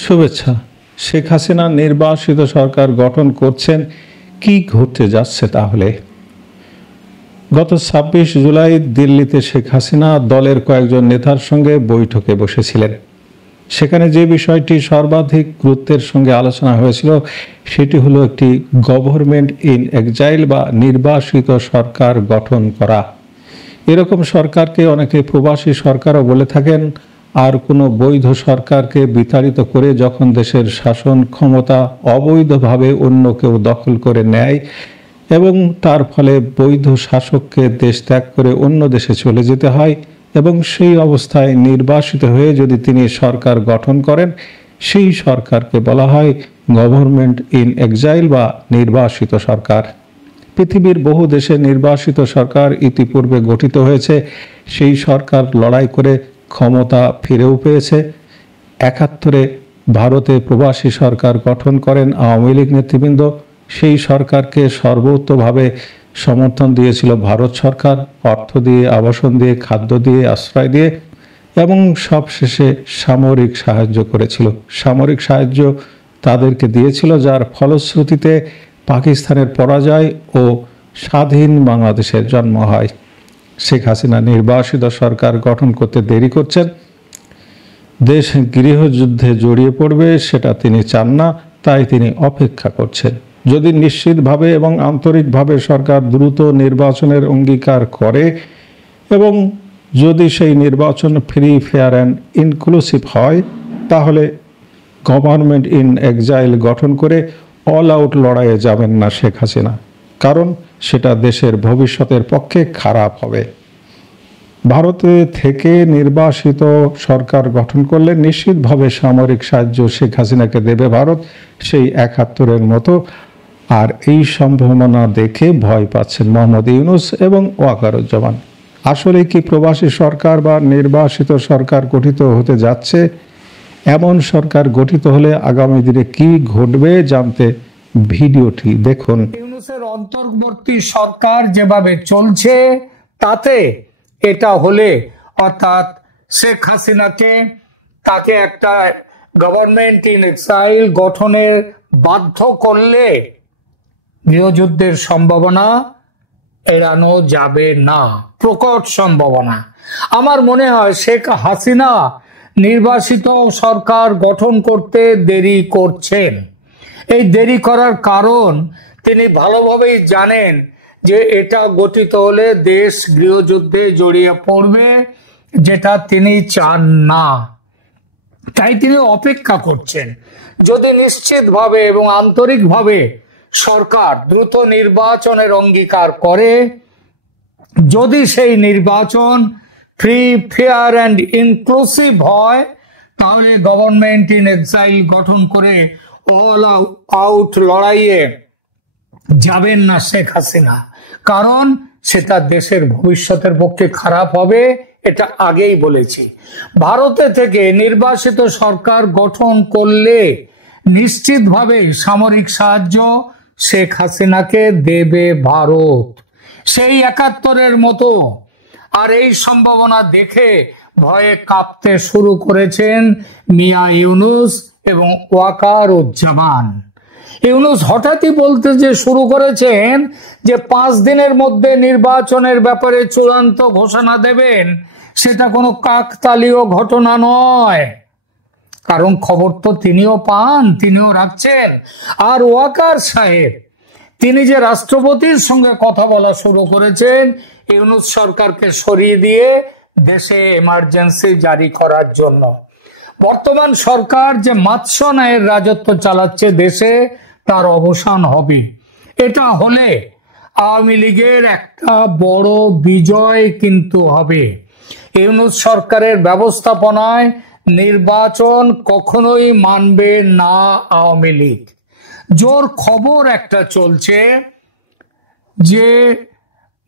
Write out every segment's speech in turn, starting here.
শুভেচ্ছা। শেখ হাসিনা নির্বাসিত সরকার গঠন করছেন, কি ঘটতে যাচ্ছে তাহলে? গত ২৬ জুলাই দিল্লিতে শেখ হাসিনা দলের কয়েকজন নেতার সঙ্গে বৈঠকে বসেছিলেন। সেখানে যে বিষয়টি সর্বাধিক গুরুত্বের সঙ্গে আলোচনা হয়েছিল সেটি হলো একটি গভর্নমেন্ট ইন এক্সাইল বা নির্বাসিত সরকার গঠন করা। এরকম সরকারকে অনেকে প্রবাসী সরকারও বলে থাকেন। আর কোনো বৈধ সরকারকে বিতাড়িত করে যখন দেশের শাসন ক্ষমতা অবৈধভাবে অন্য কেউ দখল করে নেয় এবং তার ফলে বৈধ শাসককে দেশ ত্যাগ করে অন্য দেশে চলে যেতে হয় এবং সেই অবস্থায় নির্বাসিত হয়ে যদি তিনি সরকার গঠন করেন, সেই সরকারকে বলা হয় গভর্নমেন্ট ইন এক্সাইল বা নির্বাসিত সরকার। পৃথিবীর বহু দেশে নির্বাসিত সরকার ইতিপূর্বে গঠিত হয়েছে। সেই সরকার লড়াই করে ক্ষমতা ফিরেও পেয়েছে। ৭১-এ ভারতে প্রবাসী সরকার গঠন করেন আওয়ামী লীগ নেতৃবৃন্দ। সেই সরকারকে সর্বোচ্চভাবে সমর্থন দিয়েছিল ভারত সরকার, অর্থ দিয়ে, আবাসন দিয়ে, খাদ্য দিয়ে, আশ্রয় দিয়ে এবং সবশেষে সামরিক সাহায্য করেছিল। সামরিক সাহায্য তাদেরকে দিয়েছিল, যার ফলশ্রুতিতে পাকিস্তানের পরাজয় ও স্বাধীন বাংলাদেশের জন্ম হয়। শেখ হাসিনা নির্বাসিত সরকার গঠন করতে দেরি করছেন। দেশ গৃহযুদ্ধে জড়িয়ে পড়বে সেটা তিনি চান না, তাই তিনি অপেক্ষা করছেন। যদি নিশ্চিতভাবে এবং আন্তরিকভাবে সরকার দ্রুত নির্বাচনের অঙ্গীকার করে এবং যদি সেই নির্বাচন ফ্রি, ফেয়ার অ্যান্ড ইনক্লুসিভ হয়, তাহলে গভর্নমেন্ট ইন এক্সাইল গঠন করে অল আউট লড়াইয়ে যাবেন না শেখ হাসিনা, কারণ সেটা দেশের ভবিষ্যতের পক্ষে খারাপ হবে। ভারতে থেকে নির্বাসিত সরকার গঠন করলে নিশ্চিতভাবে সামরিক সাহায্য শেখ হাসিনাকে দেবে ভারত, সেই ৭১-এর মতো। আর এই সম্ভাবনা দেখে ভয় পাচ্ছেন মোহাম্মদ ইউনূস এবং ওয়াকারুজ্জামান। আসলে কি প্রবাসী সরকার বা নির্বাসিত সরকার গঠিত হতে যাচ্ছে? এমন সরকার গঠিত হলে আগামী দিনে কি ঘটবে জানতে ভিডিওটি দেখুন। ইউনূসের অন্তর্বর্তী সরকার যেভাবে চলছে তাতে এটা হলে, অর্থাৎ শেখ হাসিনাকে তাকে একটা গভর্নমেন্ট ইন এক্সাইল গঠনের বাধ্য করলে গৃহযুদ্ধের সম্ভাবনা এড়ানো যাবে না, প্রকট সম্ভাবনা। আমার মনে হয় শেখ হাসিনা নির্বাসিত সরকার গঠন করতে দেরি করছেন। এই দেরি করার কারণ তিনি ভালোভাবেই জানেন যে এটা গঠিত হলে দেশ গৃহযুদ্ধে জড়িয়ে পড়বে, যেটা তিনি চান না। তাই তিনি অপেক্ষা করছেন। যদি নিশ্চিতভাবে এবং আন্তরিকভাবে সরকার দ্রুত নির্বাচনের অঙ্গীকার করে, যদি সেই নির্বাচন ফ্রি, ফেয়ার অ্যান্ড ইনক্লুসিভ হয়, তাহলে গভর্নমেন্ট ইন এক্সাইল গঠন করে অল আউট লড়াইয়ে যাবেন না শেখ হাসিনা, কারণ সেটা দেশের ভবিষ্যতের পক্ষে খারাপ হবে। এটা আগেই বলেছি। ভারতে থেকে নির্বাসিত সরকার গঠন করলে নিশ্চিতভাবে সামরিক সাহায্য শেখ হাসিনাকে দেবে ভারত, সেই ৭১-এর মতো। আর এই সম্ভাবনা দেখে ভয়ে কাঁপতে শুরু করেছেন মিয়া ইউনূস এবং ওয়াকারুজ্জামান। ইউনূস হঠাৎই বলতে যে শুরু করেছেন যে ৫ দিনের মধ্যে নির্বাচনের ব্যাপারে চূড়ান্ত ঘোষণা দেবেন, সেটা কোনো কাকতালীয় ঘটনা নয়, কারণ খবর তো তিনিও পান, তিনিও রাখছেন। আর ওয়াকার সাহেব তিনি যে রাষ্ট্রপতির সঙ্গে কথা বলা শুরু করেছেন ইউনূস সরকারকে সরিয়ে দিয়ে দেশে এমার্জেন্সি জারি করার জন্য। বর্তমান সরকার যে মাৎস্য ন্যায়ের রাজত্ব চালাচ্ছে দেশে, তার অবসান হবে। এটা হলে আওয়ামী লীগের একটা বড় বিজয় কিন্তু হবে। ইউনূস সরকারের ব্যবস্থাপনায় নির্বাচন কখনোই মানবে না আওয়ামী লীগ। জোর খবর একটা চলছে যে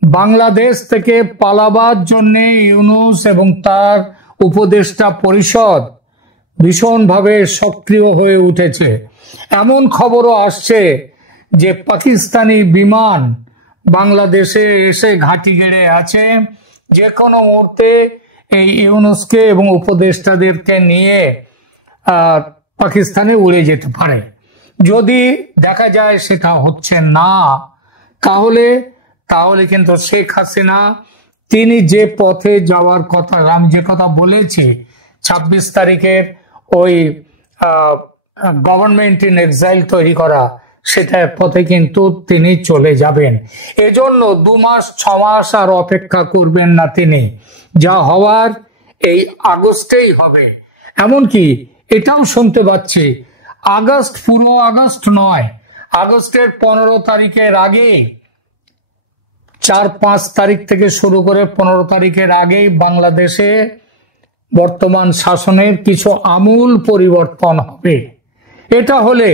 বাংলাদেশ থেকে পালাবার জন্য ইউনূস এবং তার উপদেষ্টা পরিষদ ভীষণভাবে সক্রিয় হয়ে উঠেছে। এমন খবরও আসছে যে পাকিস্তানি বিমান বাংলাদেশে এসে ঘাঁটি গেড়ে আছে। যে কোনো মুহূর্তে এই ইউনূসকে এবং উপদেষ্টাদেরকে নিয়ে পাকিস্তানে উড়ে যেতে পারে। যদি দেখা যায় সেটা হচ্ছে না, তাহলে তাহলে কিন্তু শেখ হাসিনা তিনি যে পথে যাওয়ার কথা, আমি যে কথা বলেছি 26 তারিখের ওই গভর্নমেন্ট ইন এক্সাইল তৈরি করা, সেটার পথে কিন্তু তিনি চলে যাবেন। এজন্য 2 মাস 6 মাস আর অপেক্ষা করবেন না তিনি, যা হওয়ার এই আগস্টেই হবে। এমনকি এটাও শুনতে পাচ্ছি আগস্ট, পুরো আগস্ট নয়, আগস্টের 15 তারিখের আগে, 4-5 তারিখ থেকে শুরু করে 15 তারিখের আগেই বাংলাদেশে বর্তমান শাসনের কিছু আমূল পরিবর্তন হবে। এটা হলে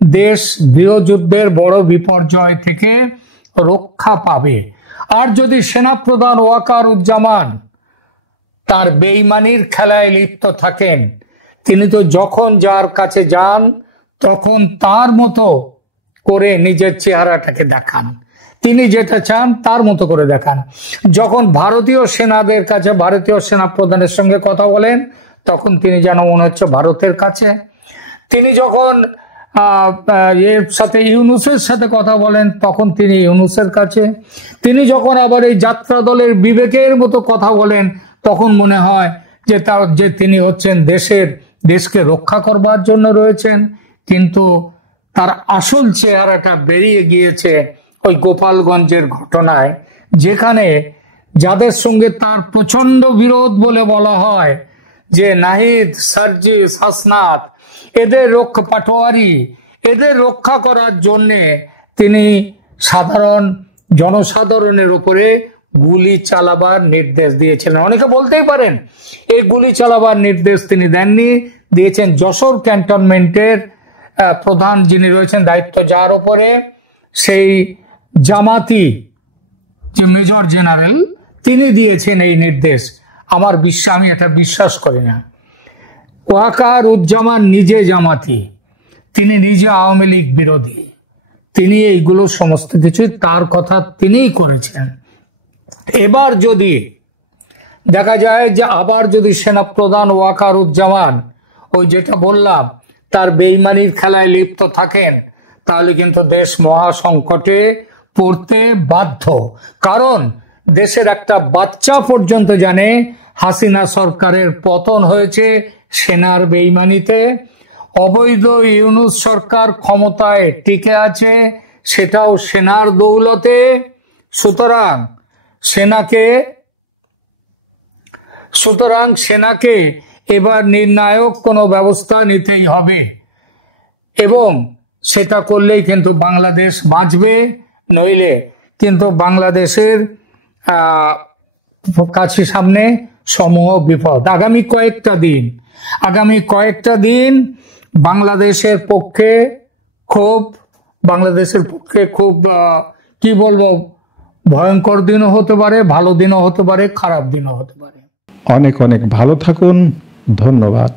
দেশ গৃহযুদ্ধের বড় বিপর্যয় থেকে রক্ষা পাবে। আর যদি সেনাপ্রধান ওয়াকারুজ্জামান তার বেঈমানির খেলায় লিপ্ত থাকেন, তিনি তো যখন যার কাছে যান তখন তার মতো করে নিজের চেহারাটাকে দেখান, তিনি যেটা চান তার মতো করে দেখান। যখন ভারতীয় সেনাদের কাছে, ভারতীয় সেনা প্রধানের সঙ্গে কথা বলেন, তখন তিনি যেন মনে হচ্ছে ভারতের কাছে। তিনি যখন এর সাথে ইউনূসের সাথে কথা বলেন, তখন তিনি ইউনূসের কাছে। তিনি যখন আবার এই যাত্রা দলের বিবেকের মতো কথা বলেন, তখন মনে হয় যে তিনি হচ্ছেন দেশকে রক্ষা করবার জন্য রয়েছেন। কিন্তু তার আসল চেহারাটা বেরিয়ে গিয়েছে ওই গোপালগঞ্জের ঘটনায়, যেখানে যাদের সঙ্গে তার প্রচন্ড বিরোধ বলে বলা হয়, যে নাহিদ, সার্জিস, হাসনাত, এদের পাটোয়ারি, এদের রক্ষা করার জন্য তিনি জনসাধারণের উপরে গুলি চালাবার নির্দেশ দিয়েছিলেন। অনেকে বলতেই পারেন এই গুলি চালাবার নির্দেশ তিনি দেননি, দিয়েছেন যশোর ক্যান্টনমেন্টের প্রধান যিনি রয়েছেন, দায়িত্ব যার উপরে, সেই জামাতি যে মেজর জেনারেল, তিনি দিয়েছেন এই নির্দেশ। আমি এটা বিশ্বাস করি না। ওয়াকারুজ্জামান নিজে জামাতি, তিনি নিজে আওয়ামী লীগ বিরোধী, তিনি এইগুলো সমস্ত কিছু তার কথা তিনিই করেছেন। এবার যদি দেখা যায় যে আবার যদি সেনাপ্রধান ওয়াকারুজ্জামান ওই যেটা বললাম তার বেঈমানির খেলায় লিপ্ত থাকেন, তাহলে কিন্তু দেশ মহা সংকটে পড়তে বাধ্য। কারণ দেশের একটা বাচ্চা পর্যন্ত জানে হাসিনা সরকারের পতন হয়েছে সেনার বেঈমানিতে। অবৈধ ইউনূস সরকার ক্ষমতায় টিকে আছে, সেটাও সেনার দৌলতে। সুতরাং সেনাকে এবার নির্ণায়ক কোনো ব্যবস্থা নিতেই হবে, এবং সেটা করলেই কিন্তু বাংলাদেশ বাঁচবে। নইলে কিন্তু বাংলাদেশের কাছে সামনে সমূহ বিপদ। আগামী কয়েকটা দিন বাংলাদেশের পক্ষে খুব কি বলবো, ভয়ঙ্কর দিনও হতে পারে, ভালো দিনও হতে পারে, খারাপ দিনও হতে পারে। অনেক অনেক ভালো থাকুন, ধন্যবাদ।